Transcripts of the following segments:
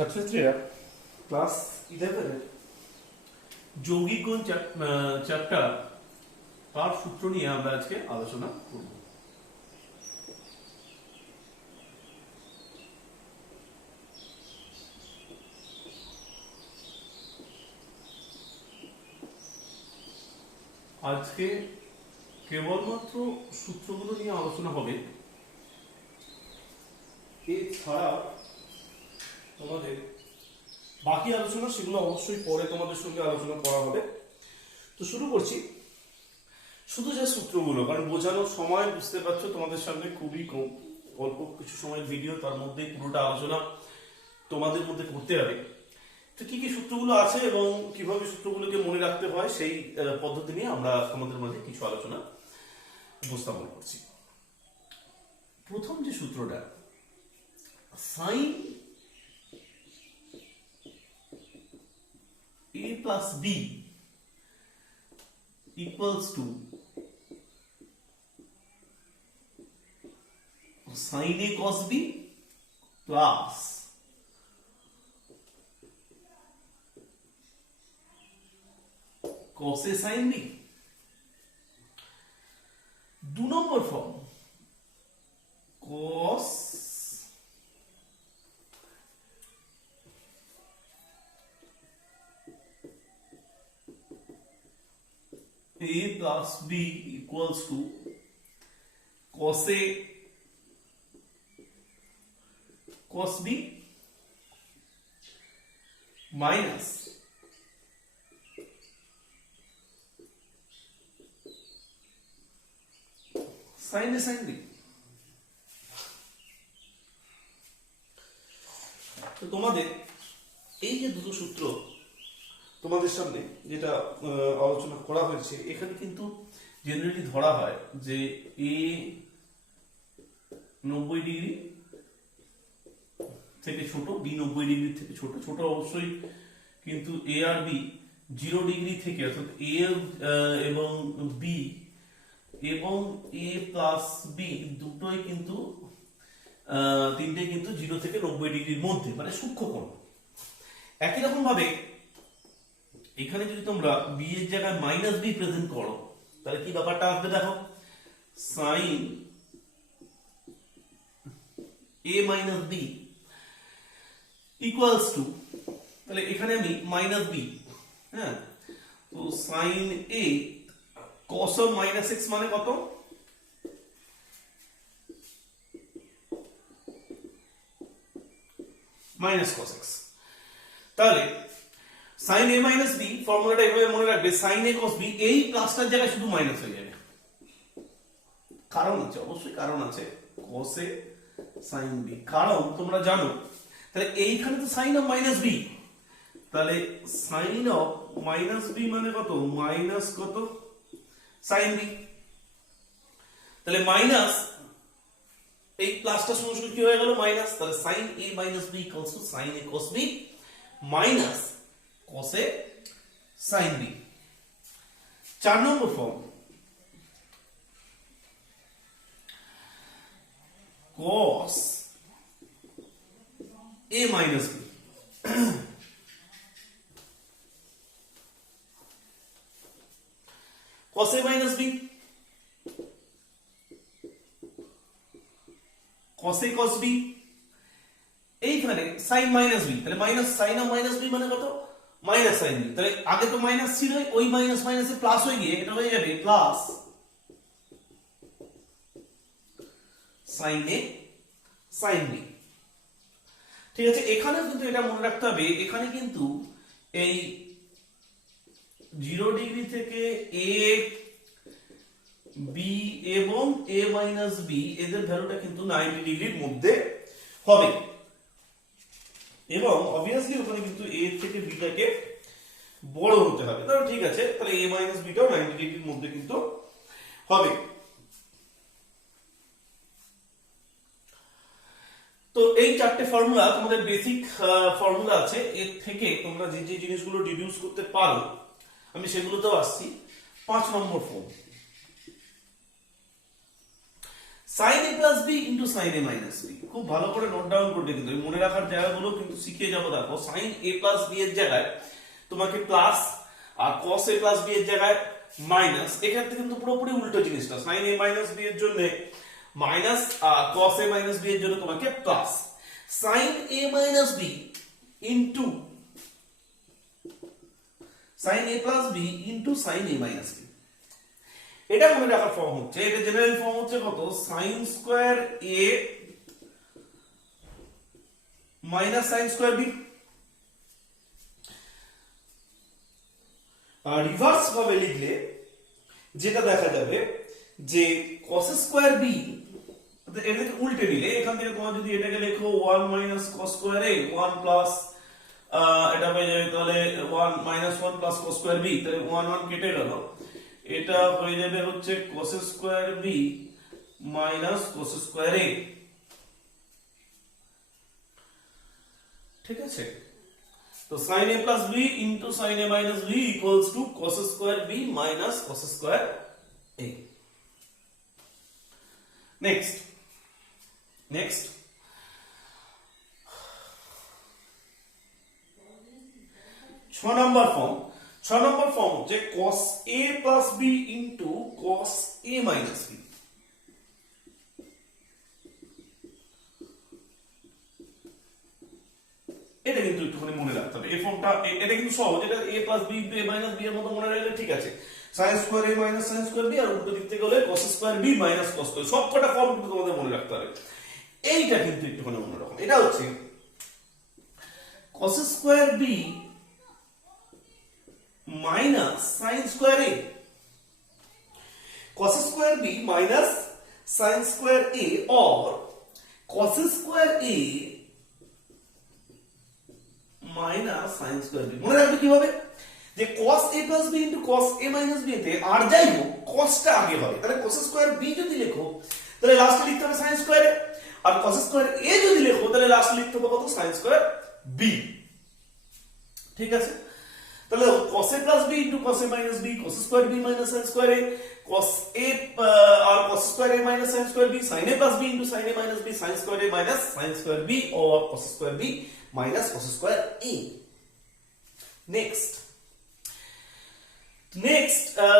ছাত্রছাত্রীরা ক্লাস 11 এর যৌগিক গুণ চ্যাপ্টার তার সূত্র নিয়ে আমরা আজকে আলোচনা করব। আজকে কেবলমাত্র সূত্রগুলো নিয়ে আলোচনা হবে, এছাড়া তোমাদের বাকি আলোচনা সেগুলো অবশ্যই পরে তোমাদের সঙ্গে আলোচনা করা হবে। তো শুরু করছি শুধু যে সূত্রগুলো, কারণ বোঝানোর সময় বুঝতে পারছো তোমাদের সামনে খুবই কম, অল্প কিছু সময়ের ভিডিও, তার মধ্যে পুরোটা আলোচনা তোমাদের মধ্যে করতে হবে। তো কি কি সূত্রগুলো আছে এবং কিভাবে সূত্রগুলোকে মনে রাখতে হয় সেই পদ্ধতি নিয়ে আমরা তোমাদের মাঝে কিছু আলোচনা উপস্থাপন করছি। প্রথম যে সূত্রটা, sign a plus b equals to sin a cos b plus cos a sin b। 2 number form, cos a plus b equals to cos a cos b minus sin a sin b। তো তোমাদের এই যে দুটো সূত্র তোমাদের সামনে যেটা আলোচনা করা হয়েছে, এখানে কিন্তু জেনারেলি ধরা হয় যে এ 90 ডিগ্রি থেকে ছোট, বি 90 ডিগ্রি থেকে ছোট। ছোট অবশ্যই কিন্তু এ আর বি 0 ডিগ্রি থেকে, অর্থাৎ এ এবং বি এবং এ প্লাস বি দুটোই কিন্তু তিনটে কিন্তু 0 থেকে 90 ডিগ্রির মধ্যে, মানে সূক্ষ্ম কোণ। একই রকম ভাবে এখানে যদি তোমরা বি এর জায়গায় মাইনাস বি প্রেজেন্ট করো, তাহলে কি ব্যাপারটা আসবে দেখো, sine a minus b equals to, তাহলে এখানে আমি মাইনাস বি, হ্যাঁ, তো sine A cos of minus x মানে কত, মাইনাস কস এক্স। তাহলে sin a minus b ফর্মুলাটা এভাবে মনে রাখবে, sin a cos b, এই প্লাসটার জায়গায় শুধু মাইনাস হয়ে যাবে। কারণ আছে, অবশ্যই কারণ আছে, cos a sin b, কারণ তোমরা জানো, তাহলে এইখানে তো sin of minus b, তাহলে sin of minus b মানে কত, মাইনাস কত, sin b। তাহলে মাইনাস এই প্লাসটা সঙ্গে কি হয়ে গেল, মাইনাস, তাহলে sin a minus b equals to sin a cos b minus cos a sin b। 4 number form, cos a minus b cos a minus b cos a cos b, এইখানে sin minus b, তাহলে minus sin of minus b মানে কত, minus sin b। তাহলে আগে তো minus ছিল, ওই minus মাইনাসে প্লাস হয়ে গিয়ে এটা হয়ে যাবে plus sin a sin b। ঠিক আছে, এখানে কিন্তু এটা মনে রাখতে হবে, এখানে কিন্তু এই 0 ডিগ্রি থেকে a b এবং a মাইনাস b এদের ভ্যালুটা কিন্তু 90 ডিগ্রির মধ্যে হবে, এবং অবভিয়াসলি ওখানে কিন্তু a থেকে b টাকে বড় হতে হবে। তাহলে ঠিক আছে, তাহলে a মাইনাস b টাও 90 ডিগ্রির মধ্যে কিন্তু হবে। তো এই চারটে ফর্মুলা তোমাদের বেসিক ফর্মুলা আছে, এর থেকে তোমরা যে যে জিনিসগুলো ডিডিউস করতে পারো আমি সেগুলোতেও আসছি। 5 নম্বর form, sin a plus b into sin a minus b। খুব ভালো করে নোট ডাউন করবে, কিন্তু মনে রাখার জায়গাগুলো কিন্তু শিখিয়ে যাবো। দেখো sin a plus b এর জায়গায় তোমাকে প্লাস, আর cos a plus b এর জায়গায় মাইনাস। এখান থেকে কিন্তু পুরোপুরি উল্টো জিনিসটা, sin a minus b এর জন্য মাইনাস, আর cos a minus b এর জন্য তোমাকে plus. sin a minus b into sin a plus b into sin a minus b, এটা মনে রাখার ফর্ম হচ্ছে, এটা জেনারেল ফর্ম হচ্ছে কত, sin square a minus sin square b। আর রিভার্স ভাবে লিখলে যেটা দেখা যাবে যে cos স্কয়ার b, এটাকে উল্টে নিলে এখান থেকে তোমরা যদি এটাকে লেখো 1 minus cos square a 1 plus এটা হয়ে যাবে তাহলে 1 minus 1 plus cos square b, তাহলে 1 1 কেটে গেল, এটা হয়ে যাবে হচ্ছে cos square b minus cos square a। ঠিক আছে, তো sin a plus b into sin a minus b equals to cos square b minus cos square a। next 6 number form হচ্ছে cos a plus b into cos a minus b। এটা কিন্তু একটুখানি মনে রাখতে হবে, এই ফর্মটা, এটা কিন্তু সহজ, এটা a plus b into a minus b এর মতো মনে রাখলে ঠিক আছে। sin square a minus sin square b, আর উল্টো দিক থেকে হলে cos square b minus cos square, সবকটা ফর্ম কিন্তু তোমাদের মনে রাখতে হবে। এইটা কিন্তু একটুখানি অন্যরকম, এটা হচ্ছে cos square b minus sin square a, cos square b minus sin square a, or cos square a minus sin square b। মনে রাখবে কিভাবে, যে cos a plus b into cos a minus b তে আর যাই হোক cos টা আগে হবে, তাহলে cos স্কয়ার b যদি লেখো তাহলে লাস্টে লিখতে হবে sin স্কয়ার a, আর cos স্কয়ার a যদি লেখো তাহলে লাস্টে লিখতে হবে কত, sin স্কয়ার b। ঠিক আছে, তাহলে cos a plus b into cos a minus b, cos square b minus sin square a, cos a আর cos square a minus sin square b, sin a plus b into sin a minus b, sin square a minus sin square b, or cos square b minus cos square a। Next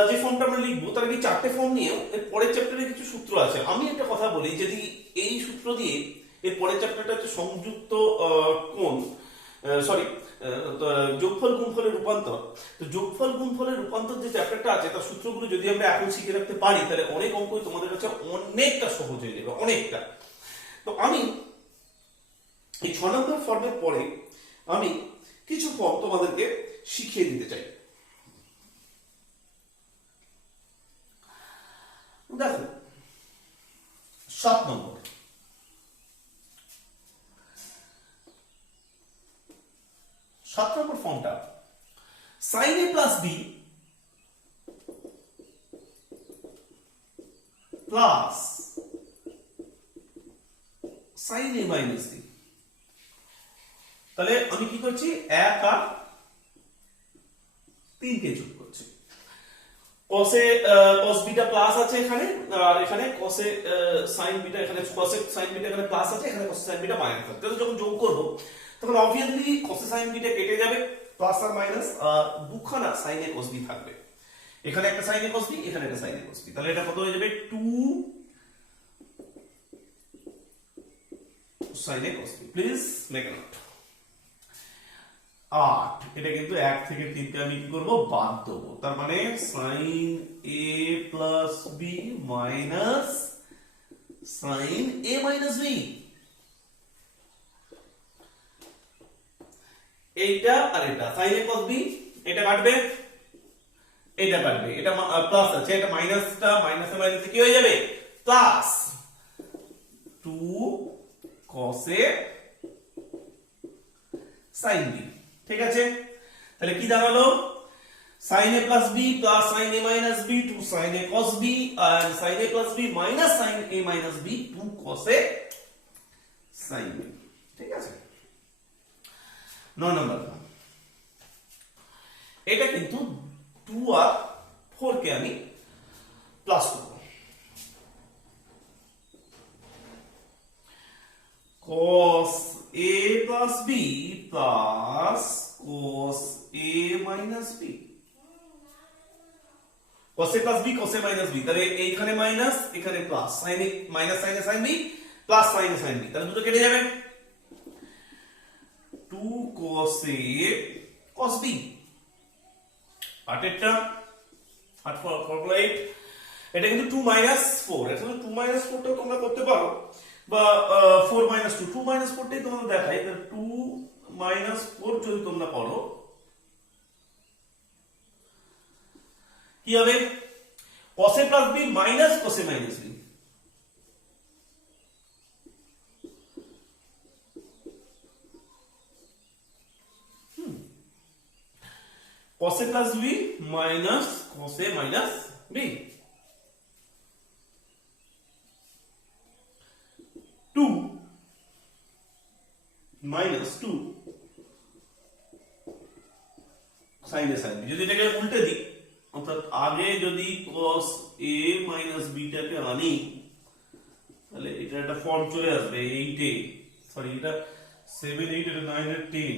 যে ফর্মটা আমরা লিখবো তার আগে চারটে form নিয়ে এর পরের চ্যাপ্টারে কিছু সূত্র আছে। আমি একটা কথা বলি, যদি এই সূত্র দিয়ে এর পরের চ্যাপ্টারটা হচ্ছে সংযুক্ত কোণ, সরি যোগফল গুণফলের রূপান্তর। তো যোগফল গুণফলের রূপান্তর যে চ্যাপ্টারটা আছে তার সূত্রগুলো যদি আমরা এখন শিখে রাখতে পারি তাহলে অনেক অঙ্কই তোমাদের কাছে অনেকটা সহজ হয়ে যাবে, অনেকটা। তো আমি এই 6 নম্বর ফর্মের পরে আমি কিছু ফর্ম তোমাদেরকে শিখিয়ে দিতে চাই। দেখো 7 নম্বর ফর্মটা sin a plus b plus sin a minus b। তাহলে আমি কি করছি, 1 আর 3 কে যোগ করছি। cos b টা প্লাস আছে এখানে, আর এখানে cos sin b টা, এখানে cos sin b টা এখানে প্লাস আছে, এখানে cos sin b টা মাইনাস আছে। তাহলে যখন যোগ করব তখন obviously cos sin b টা কেটে যাবে, প্লাস আর মাইনাস, আর দুখানা sin a cos b থাকবে। এখানে একটা sin a cos b, এখানে একটা sin a cos b, তাহলে এটা কত হয়ে যাবে, 2 sin a cos b। Please make a note. 8, এটা কিন্তু 1 থেকে 3 কে আমি কি করব, বাদ দেব। তার মানে sin a plus b minus sin a minus b, এইটা আর এটা sin a cos b, এটা কাটবে, এটা কাটবে, এটা প্লাস আছে, এটা মাইনাসটা মাইনাসে মাইনাসে কি হয়ে যাবে, plus 2 cos a sin b। ঠিক আছে, তাহলে কি দাঁড়ালো, sin a plus b plus sin a minus b 2 sin a cos b, R sin a plus b minus sin a minus b 2 cos a sin b। ঠিক আছে, 9 নম্বর, এটা কিন্তু 2 আর 4 কে আমি প্লাস করব। cos a plus b plus cos a minus b, cos a plus b cos a minus b, তাহলে এইখানে minus এখানে plus, sin a minus sin a sin b plus sin a sin b, তাহলে দুটো কেটে যাবে, 2 cos a cos b, 8 টা 8 formula 8, এটা কিন্তু 2 minus 4, এটা 2 minus 4 টাও তোমরা করতে পারো, বা 4 minus 2, 2 minus 4 টাই তোমরা দেখাই, তাহলে 2 minus 4 যদি তোমরা করো কি হবে, cos a plus b minus cos a minus b, cos a plus b minus cos a minus b, 2 minus 2 sin a sin b, যদি এটাকে উল্টে দিই, অর্থাৎ আগে যদি cos a minus b টাকে আনি তাহলে এটা একটা ফর্ম চলে আসবে 8 এ, সরি এটা 7 8 এটা 9 এর 10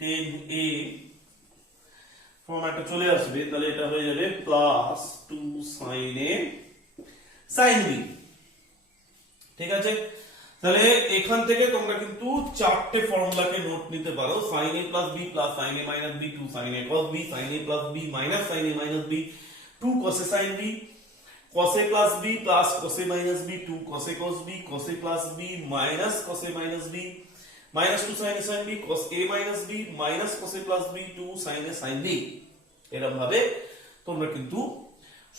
10a ফর্ম একটা চলে আসবে, তাহলে এটা হয়ে যাবে plus 2 sin a sin b, ঠিক আছে। তাহলে এখান থেকে তোমরা কিন্তু চারটে ফর্মুলাকে নোট নিতে পারো, sin a plus b plus sin a minus b, 2 sin a cos b, sin a plus b minus sin a minus b, 2 cos a sin b, cos a plus b plus cos a minus b, 2 cos a cos b, cos a plus b minus cos a minus b, minus 2 sin a sin b, cos a minus b minus cos a plus b, 2 sin a sin b। এরকম ভাবে তোমরা কিন্তু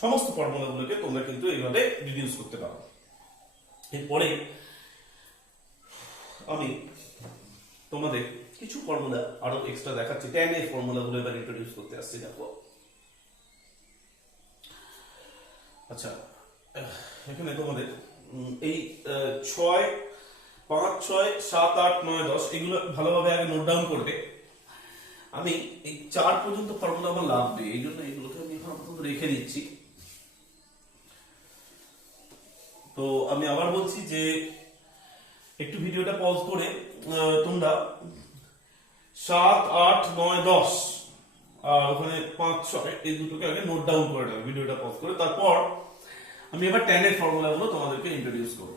সমস্ত ফর্মুলাগুলোকে তোমরা কিন্তু এইভাবে reduce করতে পারো। এরপরে আমি তোমাদের কিছু ফর্মুলা আরো এক্সট্রা দেখাচ্ছি, tan এর ফর্মুলাগুলো এবার ইন্ট্রোডিউস করতে আসছি, দেখো। আচ্ছা, এখানে তোমাদের এই 6 5 6 7 8 9 10 এগুলো ভালোভাবে আগে নোট ডাউন করবে। আমি এই 4 পর্যন্ত ফর্মুলা আমার লাগবে, এই জন্য এগুলোকে আমি এখন আপাতত রেখে দিচ্ছি। তো আমি আবার বলছি যে একটু ভিডিওটা পজ করে তোমরা 7 8 9 10 আর ওখানে 5 6 এই দুটোকে আগে নোট ডাউন করে নাও ভিডিওটা পজ করে, তারপর আমি এবার tan এর ফর্মুলাগুলো তোমাদেরকে ইন্ট্রোডিউস করব।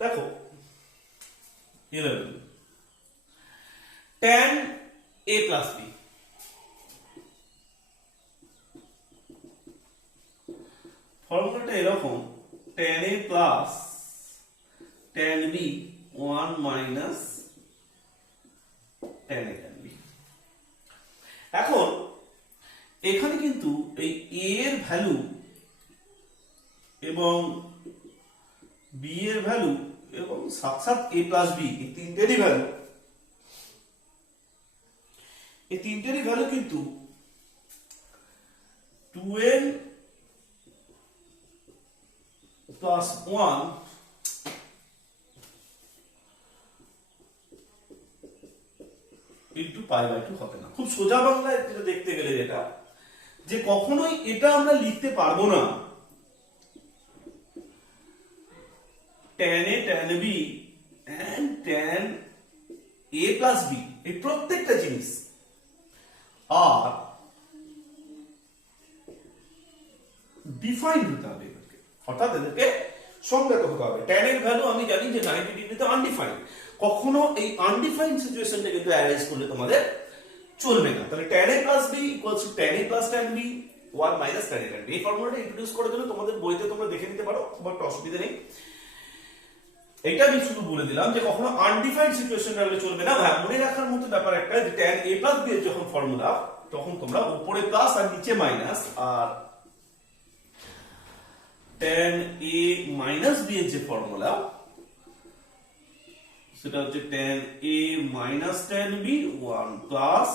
দেখো 11 tan a plus b, ফর্মুলাটা এরকম, tan a plus tan b 1 minus tan a tan b। এখন এখানে কিন্তু এই a এর ভ্যালু এবং b এর ভ্যালু এবং সাথে a plus b এই তিনটেরই ভ্যালু, এই তিনটেরই ভ্যালু কিন্তু 2n plus 1 into pi by 2 হবে না। খুব সোজা বাংলায় যেটা দেখতে গেলে যেটা, যে কখনোই এটা আমরা লিখতে পারবো না tan a tan b and tan a plus b, এই প্রত্যেকটা জিনিস আর ডিফাইন্ড হতে হবে, অর্থাৎ এদেরকে সংজ্ঞাত হতে হবে। tan এর ভ্যালু আমি জানি যে 90 ডিগ্রিতে আনডিফাইন্ড, কখনো এই আনডিফাইন্ড সিচুয়েশনটা কিন্তু অ্যারাইজ করলে তোমাদের চলবে না। তাহলে tan a plus b equals to tan a plus tan b 1 minus tan a tan b, এই ফর্মুলাটা ইন্ট্রোডিউস করে দিলে তোমাদের বইতে তোমরা দেখে নিতে পারো, খুব একটা অসুবিধা নেই। এটা আমি শুধু বলে দিলাম যে কখনো আনডিফাইন্ড সিচুয়েশন রাখলে চলবে না। হ্যাঁ, মনে রাখার মতো ব্যাপার একটা, যে tan a plus b এর যখন ফর্মুলা, তখন তোমরা উপরে প্লাস আর নিচে মাইনাস, আর tan a minus b এর যে ফর্মুলা সেটা হচ্ছে tan a minus tan b 1 plus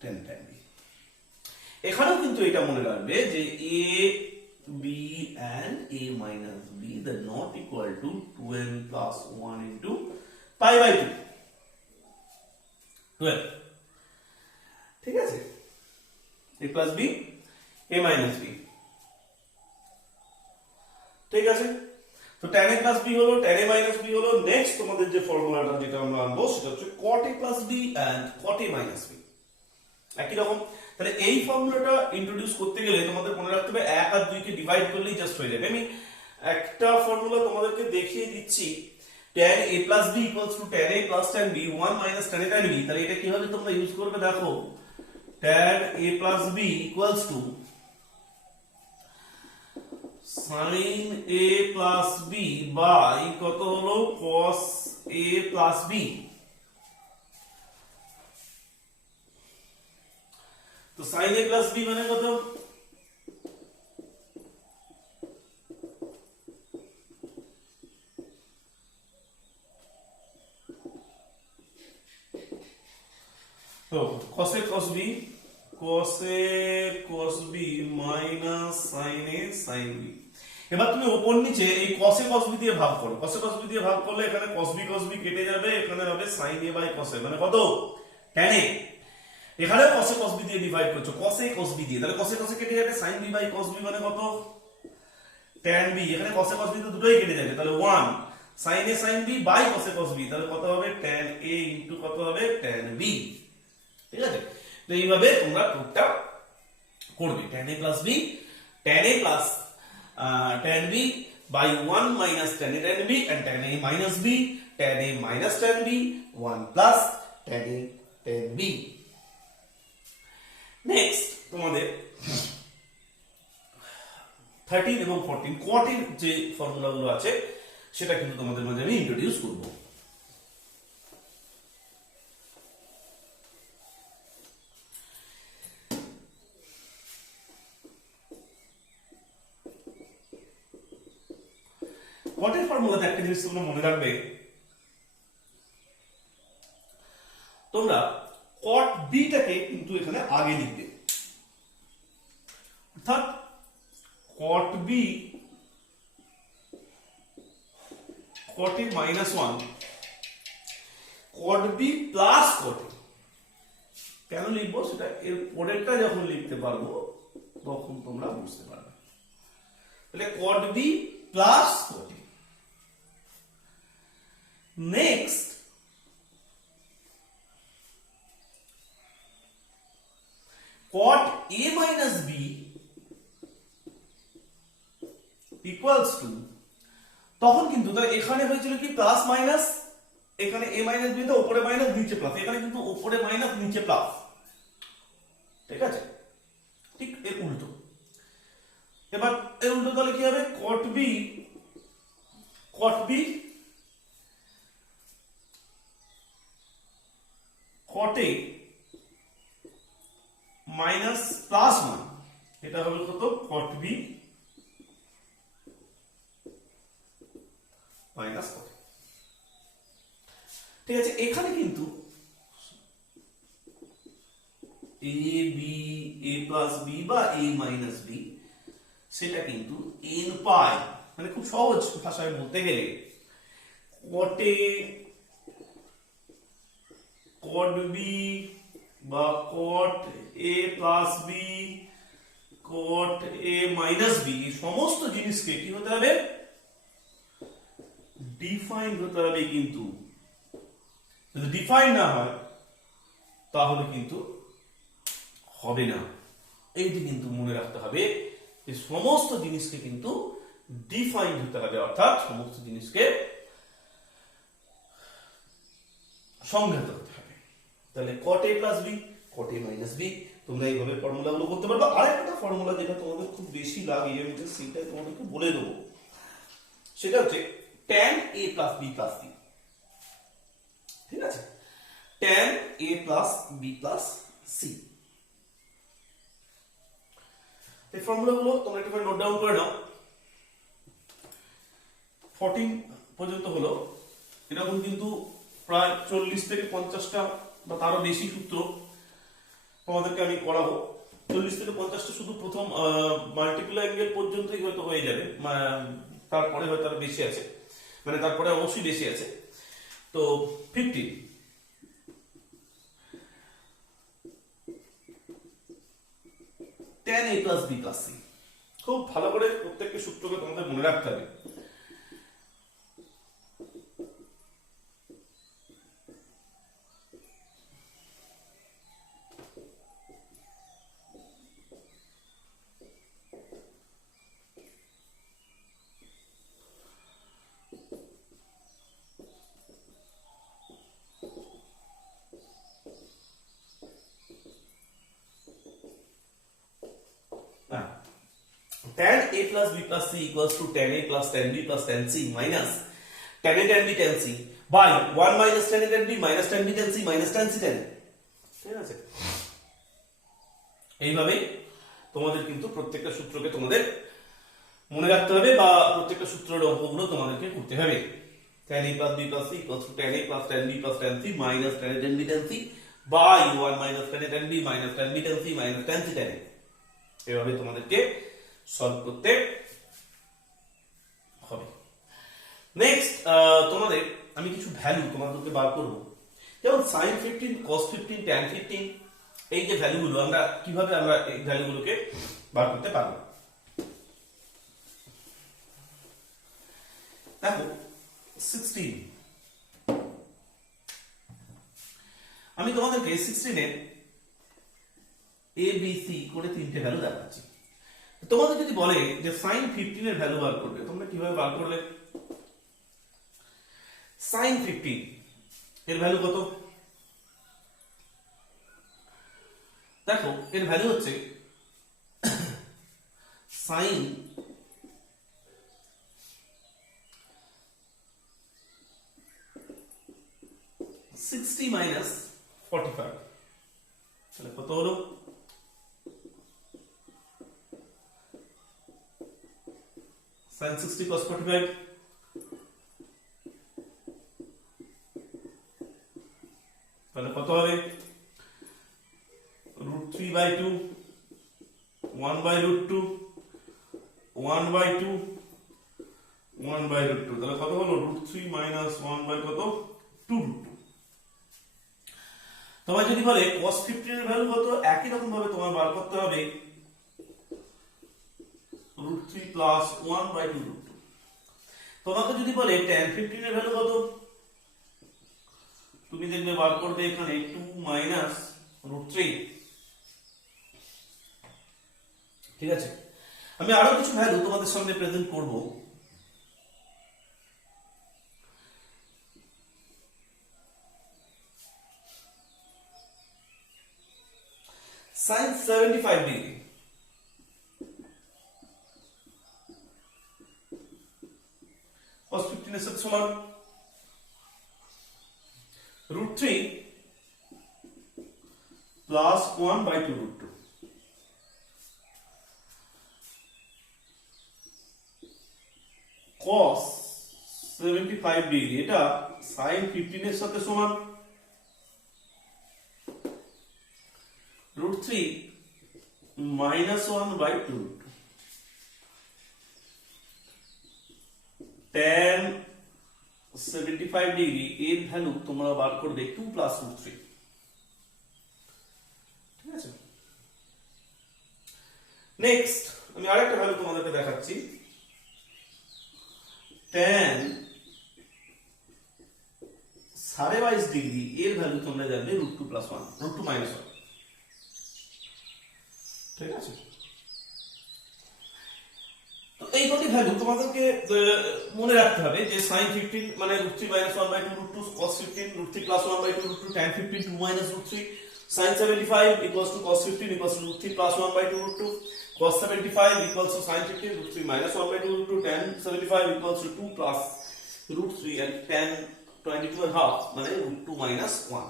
tan tan b। এখানেও কিন্তু এটা মনে রাখবে যে a b and a minus b they are not equal to 2n plus 1 into pi by 2 12। ঠিক আছে, a plus b a minus b. ঠিক আছে, তো tan a প্লাস বি হলো, tan a মাইনাস বি হলো। নেক্সট তোমাদের যে ফর্মুলাটা যেটা আমরা আনবো সেটা হচ্ছে cot a plus b and cot a minus b. একই রকম, তাহলে এই ফর্মুলাটা ইন্ট্রোডিউস করতে গেলে তোমাদের মনে রাখতে হবে 1 আর 2 কে ডিভাইড করলেই জাস্ট হয়ে যাবে। আমি একটা ফর্মুলা তোমাদেরকে দেখিয়ে দিচ্ছি, tan a plus b equals to tan a plus tan b 1 minus tan a tan b। তাহলে এটা কিভাবে তোমরা ইউজ করবে দেখো, tan a plus b equals to sin a plus b by কত হলো cos a plus b। তো sin a plus b মানে কত, তো cos a cos b, cos a cos b minus sin a sin b। এবার তুমি উপর নিচে এই cos a cos b দিয়ে ভাগ করো, cos a cos b দিয়ে ভাগ করলে এখানে cos b কেটে যাবে, এখানে হবে sin a by cos a মানে কত tan a। এখানেও cos a cos b দিয়ে ডিভাইড করছো, cos a cos b দিয়ে, তাহলে cos a কেটে যাবে, sin b by cos b মানে কত tan b। এখানে cos a cos b তো দুটোই কেটে যাবে, তাহলে 1 sin a sin b by cos a cos b, তাহলে কত হবে tan a ইনটু কত হবে tan b। ঠিক আছে, তো এইভাবে তোমরা প্রুফটা করবে, tan a plus b, tan a plus tan b by 1 minus tan a tan b and tan a minus b, tan a minus tan b 1 plus tan a tan b। Next তোমাদের 13 এবং 14 cot এর যে ফর্মুলাগুলো আছে সেটা কিন্তু তোমাদের মাঝে আমি ইন্ট্রোডিউস করব। cot এর ফর্মুলাতে একটা জিনিস তোমরা মনে রাখবে, তোমরা cot b টাকে কিন্তু এখানে আগে লিখবে, অর্থাৎ cot b cot a minus 1 cot b plus cot a। কেন লিখবো সেটা এর পরেরটা যখন লিখতে পারবো তখন তোমরা বুঝতে পারবে। তাহলে cot b plus cot a। Next cot a minus b equals to, তখন কিন্তু এখানে হয়েছিল কি প্লাস মাইনাস, এখানে a মাইনাস b তো উপরে মাইনাস নিচে প্লাস, এখানে কিন্তু উপরে মাইনাস নিচে প্লাস। ঠিক আছে, ঠিক এর উল্টো। এবার এর উল্টো তাহলে কি হবে, cot b cot a minus plus 1, এটা হবে কত cot b minus cot a। ঠিক আছে, এখানে কিন্তু a b a plus b বা a মাইনাস b সেটা কিন্তু n পাই, মানে খুব সহজ ভাষায় বলতে গেলে cot a cot b বা cot a plus b cot a minus b সমস্ত জিনিসকে কি হতে হবে, ডিফাইন হতে হবে। কিন্তু যদি ডিফাইন না হয় তাহলে কিন্তু হবে না, এইটি কিন্তু মনে রাখতে হবে যে সমস্ত জিনিসকে কিন্তু ডিফাইন হতে হবে, অর্থাৎ সমস্ত জিনিসকে সংজ্ঞাত হতে হবে। তাহলে cot a plus b cot a minus b তোমরা এইভাবে ফর্মুলাগুলো করতে পারবে। আরেকটা ফর্মুলা যেটা তোমাদের খুব বেশি লাগে, আমি সেটা তোমাদেরকে বলে দেবো, সেটা হচ্ছে tan a plus b plus c। ঠিক আছে, tan a plus b plus c। এই ফর্মুলাগুলো তোমরা একটু নোট ডাউন করে নাও। 14 পর্যন্ত হলো, এরকম কিন্তু প্রায় 40 থেকে 50টা বা তারও বেশি সূত্র তোমাদেরকে আমি করাবো। 40 থেকে 50টা শুধু প্রথম মাল্টিপল অ্যাঙ্গেল পর্যন্তই হয়তো হয়ে যাবে, তারপরে হয়তো আরো বেশি আছে, মানে তারপরে অবশ্যই বেশি আছে। তো 15 tan a plus b plus c। খুব ভালো করে প্রত্যেকটা সূত্রকে তোমাদের মনে রাখতে হবে। Tan a plus b plus c equals to tan a plus tan b plus tan c minus tan a tan b tan c by 1 minus tan a tan b minus tan b tan c minus tan c tan a। ঠিক আছে, এইভাবে তোমাদের কিন্তু প্রত্যেকটা সূত্রকে তোমাদের মনে রাখতে হবে বা প্রত্যেকটা সূত্রের অঙ্কগুলো তোমাদেরকে করতে হবে। tan a plus b plus c equals to tan a plus tan b plus tan c minus tan a tan b tan c by 1 minus tan a tan b minus tan b tan c minus tan c tan a। এইভাবে তোমাদেরকে solve করতে হবে। Next তোমাদের আমি কিছু value তোমাদেরকে বার করব, যেমন sin 15 cos 15 tan 15, এই যে ভ্যালুগুলো আমরা কিভাবে আমরা এই ভ্যালুগুলোকে বার করতে পারবো। দেখো 16, আমি তোমাদেরকে 16 এর a b c করে তিনটে ভ্যালু দেখাচ্ছি। তোমাদের যদি বলে যে sin 15 এর ভ্যালু বার করবে, তোমরা কিভাবে বার করবে? sin 15 এর ভ্যালু কত? দেখো এর ভ্যালু হচ্ছে sin 60 minus 45, তাহলে কত হলো? sin 60 cos 45, তাহলে কত হবে? √3/2 1/√2 1/2 1/√2, তাহলে কত হলো? √3 minus 1 by কত? 2√2। তোমার যদি বলে cos 15 এর ভ্যালু কত, একই রকম ভাবে তোমার বার করতে হবে √3 plus 1/2√2। তোমাকে যদি বলে tan 15 এর ভ্যালু কত, তুমি দেখবে বার করবে এখানে 2 minus √3। ঠিক আছে, আমি আরো কিছু ভ্যালু তোমাদের সামনে প্রেজেন্ট করব। sin 75 degree, cos 15 এর সাথে সমান √3 plus 1/2√2। cos 75 ডিগ্রি এটা sin 15 এর সাথে সমান √3 minus 1/2। tan 75 ডিগ্রি এর ভ্যালু তোমরা বার করবে 2 plus √3। ঠিক আছে, নেক্সট আমি আরেকটা ভ্যালু তোমাদেরকে দেখাচ্ছি। tan 22.5 ডিগ্রি এর ভ্যালু তোমরা জানবে √2 plus 1 √2 minus 1। ঠিক আছে, তো এই কটি ভ্যালু তোমাদেরকে মনে রাখতে হবে যে sin 15 মানে √3 minus 1/2√2, cos 15 √3 plus 1/2√2, tan 15 2 minus √3, sin 75 equals to cos 15 equals to √3 plus 1/2√2, cos 75 equals to sin 15 √3 minus 1/2√2, tan 75 equals to 2 plus √3 and tan 22.5 মানে √2 minus 1।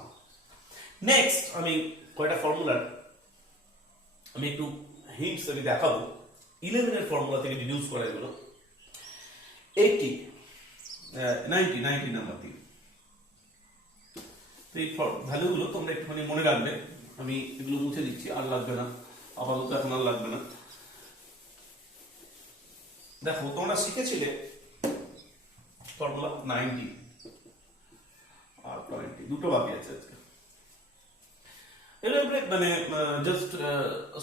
নেক্সট আমি কয়টা ফর্মুলা আমি একটু হিন্টস আমি দেখাবো। 11 এর ফর্মুলা থেকে ডিডিউস করা এগুলো 80 90 নাম্বার দিয়ে। তো এই ভ্যালুগুলো তোমরা একটুখানি মনে রাখবে, আমি এগুলো মুছে দিচ্ছি, আর লাগবে না আপাতত, এখন আর লাগবে না। দেখো তোমরা শিখেছিলে ফর্মুলা 90 আর 20, দুটো বাকি আছে আজকে। এগুলো মানে জাস্ট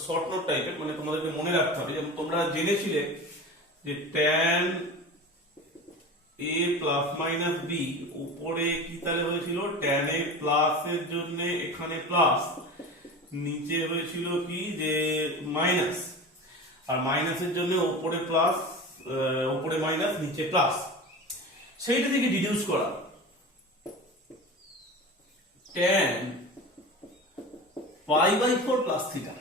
শর্ট নোট টাইপের, মানে তোমাদেরকে মনে রাখতে হবে। যেমন তোমরা জেনেছিলে যে tan a plus minus b উপরে কি তাহলে হয়েছিল tan a প্লাস এর জন্য এখানে প্লাস, নিচে হয়েছিল কি যে মাইনাস, আর মাইনাসের জন্য উপরে প্লাস, উপরে মাইনাস নিচে প্লাস, সেইটা থেকে ডিডিউস করা tan pi by 4 plus theta.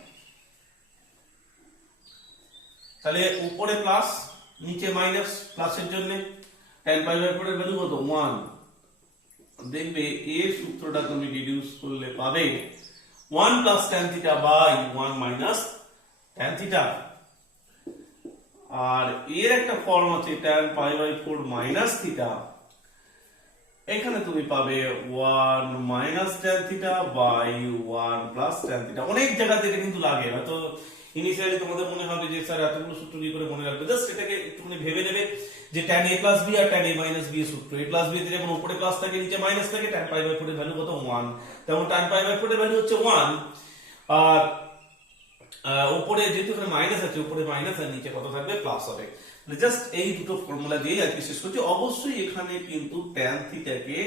তাহলে উপরে প্লাস নিচে মাইনাস, প্লাসের জন্য tan পাই বাই 4 এর ভ্যালু কত 1। দেখবে এর সূত্রটা তুমি ডিডিউস করলে পাবে 1 plus tan theta by 1 minus tan theta. আর এর একটা ফর্ম আছে tan pi by 4 minus theta, এখানে তুমি পাবে 1 minus tan theta by 1 plus tan theta. অনেক জায়গা থেকে কিন্তু লাগে, হয়তো ইনিশিয়ালি তোমাদের মনে হবে যে স্যার এতগুলো সূত্র কি করে মনে রাখবে। জাস্ট এটাকে একটুখানি ভেবে নেবে যে tan a প্লাস b আর tan a মাইনাস b এর সূত্র। a প্লাস b তে যেমন উপরে প্লাস থাকে নিচে মাইনাস থাকে, tan পাই বাই 4 এর ভ্যালু কত 1, তেমন tan পাই বাই 4 এর ভ্যালু হচ্ছে 1। আর উপরে যেহেতু এখানে মাইনাস আছে, উপরে মাইনাস আর নিচে কত থাকবে প্লাস হবে। জাস্ট এই দুটো ফর্মুলা দিয়ে আজকে শেষ করছি। অবশ্যই এখানে কিন্তু tan থিটাকে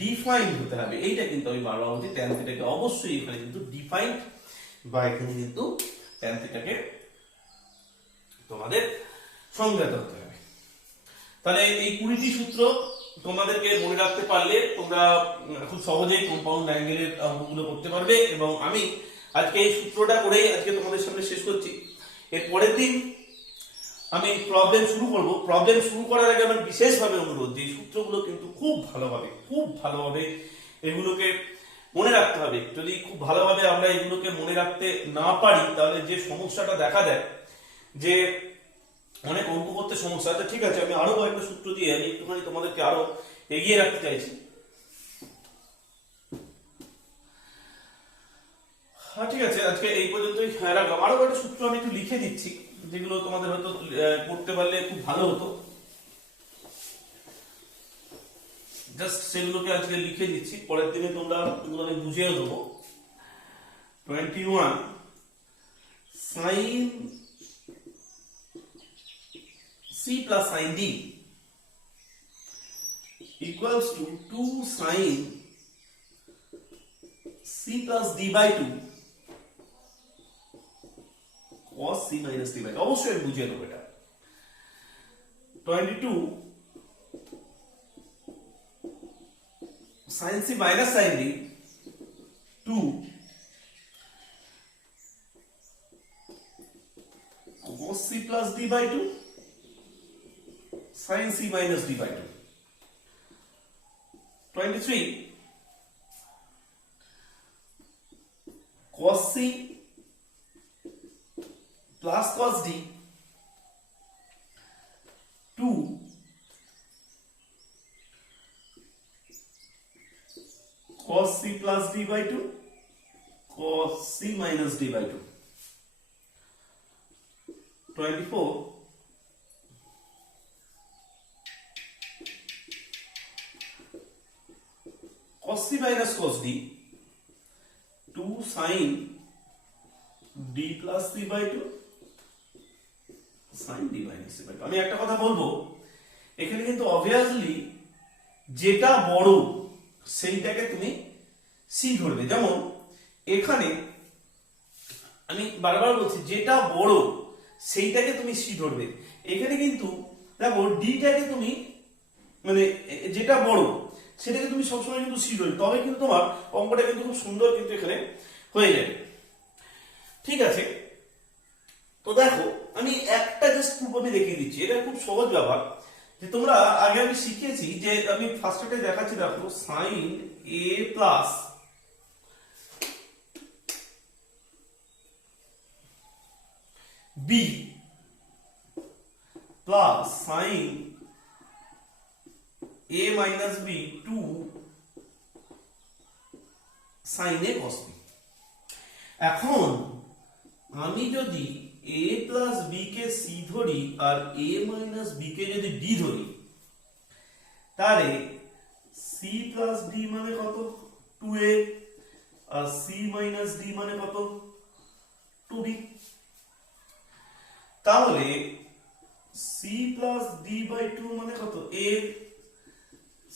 ডিফাইন হতে হবে, এইটা কিন্তু আমি বারবার বলছি, tan থিটাকে অবশ্যই এখানে কিন্তু ডিফাইন্ড, বা এখানে কিন্তু tan থিটাকে তোমাদের সংজ্ঞাত হতে হবে। তাহলে এই 20টি সূত্র তোমাদেরকে মনে রাখতে পারলে তোমরা খুব সহজেই কম্পাউন্ড অ্যাঙ্গেলের অঙ্কগুলো করতে পারবে। এবং আমি আজকে এই সূত্রটা করেই আজকে তোমাদের সামনে শেষ করছি। এর পরের দিন আমি প্রবলেম শুরু করব। প্রবলেম শুরু করার আগে আমার বিশেষভাবে অনুরোধ যে এই সূত্রগুলো কিন্তু খুব ভালোভাবে এগুলোকে মনে রাখতে হবে। যদি খুব ভালোভাবে আমরা এগুলোকে মনে রাখতে না পারি, তাহলে যে সমস্যাটা দেখা দেয় যে অনেক অঙ্ক করতে সমস্যা। আচ্ছা ঠিক আছে, আমি আরো কয়েকটা সূত্র দিয়ে আমি একটুখানি তোমাদেরকে আরো এগিয়ে রাখতে চাইছি। হ্যাঁ ঠিক আছে, আজকে এই পর্যন্তই রাখলাম। আরো কয়েকটা সূত্র আমি একটু লিখে দিচ্ছি, যেগুলো তোমাদের হয়তো করতে পারলে খুব ভালো হতো। জাস্ট সেগুলোকে আজকে লিখে দিচ্ছি, পরের দিনে তোমরা এগুলো আমি বুঝিয়ে দেবো। 21 sin c plus sin d equals to 2 sin c plus d by 2 cos c minus d by 2। অবশ্যই আমি বুঝিয়ে দেবো এটা। 22 sin c minus sin d 2 cos c plus d by 2 sin c minus d by 2। 23 cos c plus cos d 2 cos c plus d by 2 cos c minus d by 2। 24 cos c minus cos d 2 sin d plus c by 2 sin d minus c by 2। আমি একটা কথা বলবো, এখানে কিন্তু obviously যেটা বড় সেইটাকে তুমি সি ধরবে। যেমন এখানে আমি বারবার বলছি যেটা বড় সেইটাকে তুমি সি ধরবে। এখানে কিন্তু দেখো ডিটাকে তুমি মানে যেটা বড় সেটাকে তুমি সবসময় কিন্তু সি ধরবে, তবে কিন্তু তোমার অঙ্কটা কিন্তু খুব সুন্দর কিন্তু এখানে হয়ে যাবে। ঠিক আছে, তো দেখো আমি একটা জাস্ট প্রুফ আমি দেখিয়ে দিচ্ছি। এটা খুব সহজ ব্যাপার, যে তোমরা আগে আমি শিখিয়েছি যে আমি ফার্স্টে দেখাচ্ছি। দেখো sine A plus B plus sine a minus B 2 sine A cos B. এখন আমি যদি a প্লাস বি কে সি ধরি আর a মাইনাস বি কে যদি ডি ধরি, তাহলে c প্লাস d মানে কত 2a আর সি মাইনাস ডি মানে কত 2d। তাহলে সি প্লাস ডি বাই 2 মানে কত A,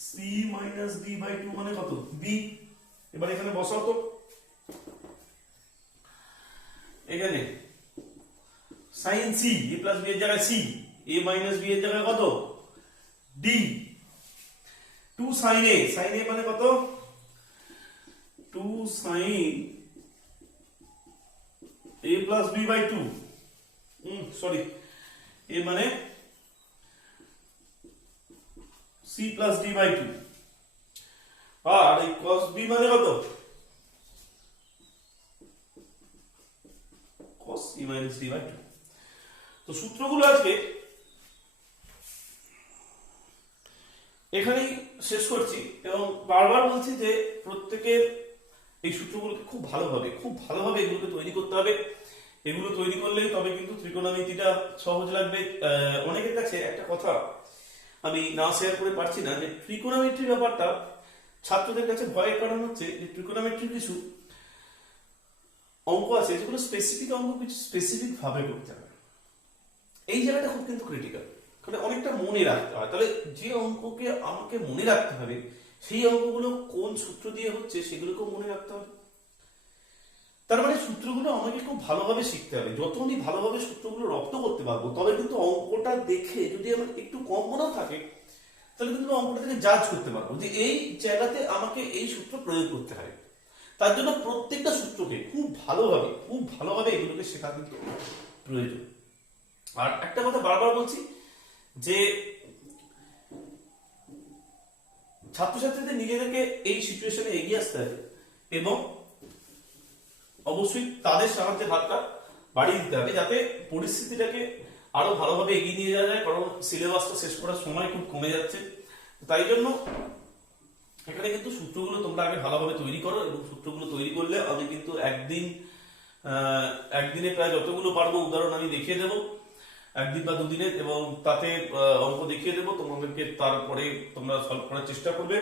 C minus D by 2 মানে কত বি। এবার এখানে বসাও তো, এখানে sine C A plus B এর জায়গায় সি, এ মাইনাস বি এর জায়গায় কত D, 2 sine A, sine A মানে কত 2 sine A plus B by 2, sorry A মানে সি প্লাস ডি বাই 2, আর এই cos বি মানে কত cos e minus d by 2। তো সূত্রগুলো আজকে এখানেই শেষ করছি, এবং বারবার বলছি যে প্রত্যেকের এই সূত্রগুলোকে খুব ভালোভাবে এগুলোকে তৈরি করতে হবে। এগুলো তৈরি করলেই তবে কিন্তু ত্রিকোণমিতিটা সহজ লাগবে। অনেকের কাছে একটা কথা আমি না শেয়ার করে পারছি না, যে ত্রিকোণমিতির ব্যাপারটা ছাত্রদের কাছে ভয়ের কারণ হচ্ছে যে ত্রিকোণমিতির কিছু অঙ্ক আছে যেগুলো স্পেসিফিক অঙ্ক, কিছু স্পেসিফিক ভাবে করতে হবে। এই জায়গাটা খুব কিন্তু ক্রিটিক্যাল, কারণ অনেকটা মনে রাখতে হয়। তাহলে যে অঙ্ককে আমাকে মনে রাখতে হবে সেই অঙ্কগুলো কোন সূত্র দিয়ে হচ্ছে সেগুলোকেও মনে রাখতে হবে। তার মানে সূত্রগুলো আমাকে খুব ভালোভাবে শিখতে হবে। যত আমি ভালোভাবে সূত্রগুলো রপ্ত করতে পারবো, তবে কিন্তু অঙ্কটা দেখে যদি আমার একটু কম মনেও থাকে, তাহলে কিন্তু অঙ্কটা থেকে জাজ করতে পারবো যে এই জায়গাতে আমাকে এই সূত্র প্রয়োগ করতে হবে। তার জন্য প্রত্যেকটা সূত্রকে খুব ভালোভাবে এগুলোকে শেখা কিন্তু প্রয়োজন। আর একটা কথা বারবার বলছি যে ছাত্রছাত্রীদের নিজেদেরকে এই সিচুয়েশনে এগিয়ে আসতে হবে, এবং অবশ্যই তাদের সাহায্যের হাতটা বাড়িয়ে দিতে হবে যাতে পরিস্থিতিটাকে আরো ভালোভাবে এগিয়ে নিয়ে যাওয়া যায়। কারণ সিলেবাসটা শেষ করার সময় খুব কমে যাচ্ছে। তাই জন্য এখানে কিন্তু সূত্রগুলো তোমরা আগে ভালোভাবে তৈরি করো, এবং সূত্রগুলো তৈরি করলে আমি কিন্তু একদিনে প্রায় যতগুলো পারবো উদাহরণ আমি দেখিয়ে দেবো, একদিন বা দুদিনে, এবং তাতে অঙ্ক দেখিয়ে দেবো তোমাদেরকে। তারপরে তোমরা সলভ করার চেষ্টা করবে,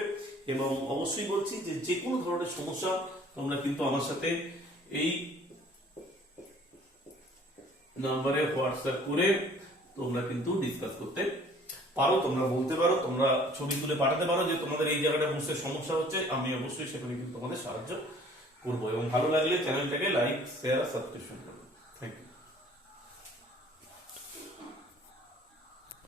এবং অবশ্যই বলছি যে যে কোনো ধরনের সমস্যা তোমরা কিন্তু আমার সাথে এই নাম্বারে হোয়াটসঅ্যাপ করে তোমরা কিন্তু ডিসকাস করতে পারো। তোমরা বলতে পারো, তোমরা ছবি তুলে পাঠাতে পারো যে তোমাদের এই জায়গাটা বুঝতে সমস্যা হচ্ছে। আমি অবশ্যই সেখানে কিন্তু তোমাদের সাহায্য করবো, এবং ভালো লাগলে চ্যানেলটাকে লাইক, শেয়ার, সাবস্ক্রিপশন